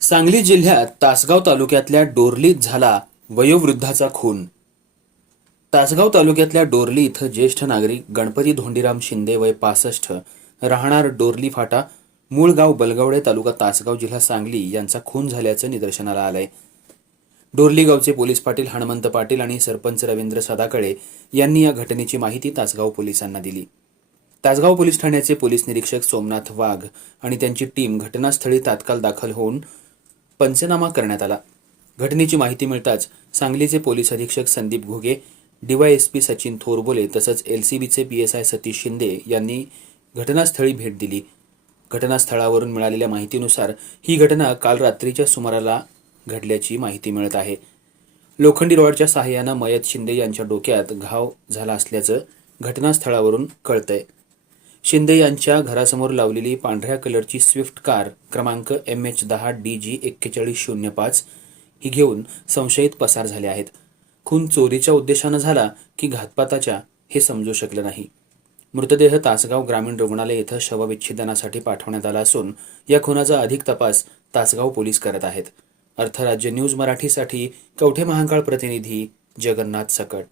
सांगली जिल्ह्यात तासगाव तालुक्यातल्या डोरलीत झाला वयोवृद्धाचा खून। तासगाव तालुक्यातल्या डोरली इथं ज्येष्ठ नागरिक गणपती धोंडीराम शिंदे वय 65 राहणार डोरली फाटा मूळ गाव बलगवडे तालुका तासगाव जिल्हा सांगली यांचा खून झाल्याचं निदर्शनाला आलंय। डोरली गावचे पोलीस पाटील हनुमंत पाटील आणि सरपंच रवींद्र सदाकळे यांनी या घटनेची माहिती तासगाव पोलिसांना दिली। तासगाव पोलीस ठाण्याचे पोलीस निरीक्षक सोमनाथ वाघ आणि त्यांची टीम घटनास्थळी तात्काळ दाखल होऊन पंचनामा करण्यात आला। घटनेची माहिती मिळताच सांगलीचे पोलीस अधीक्षक संदीप घुगे, डीवायएसपी सचिन थोरबोले तसंच एलसीबीचे पीएसआय सतीश शिंदे यांनी घटनास्थळी भेट दिली। घटनास्थळावरून मिळालेल्या माहितीनुसार ही घटना काल रात्रीच्या सुमाराला घडल्याची माहिती मिळत आहे। लोखंडी रॉडच्या सहाय्यानं मयत शिंदे यांच्या डोक्यात घाव झाला असल्याचं घटनास्थळावरून कळतंय। शिंदे यांच्या घरासमोर लावलेली पांढऱ्या कलरची स्विफ्ट कार क्रमांक MH10DG4105 ही घेऊन संशयित पसार झाले आहेत। खून चोरीच्या उद्देशानं झाला की घातपाताच्या हे समजू शकलं नाही। मृतदेह तासगाव ग्रामीण रुग्णालय इथं शवविच्छेदनासाठी पाठवण्यात आला असून या खुनाचा अधिक तपास तासगाव पोलीस करत आहेत। अर्थराज्य न्यूज मराठीसाठी कवठे महांकाळ प्रतिनिधी जगन्नाथ सकट।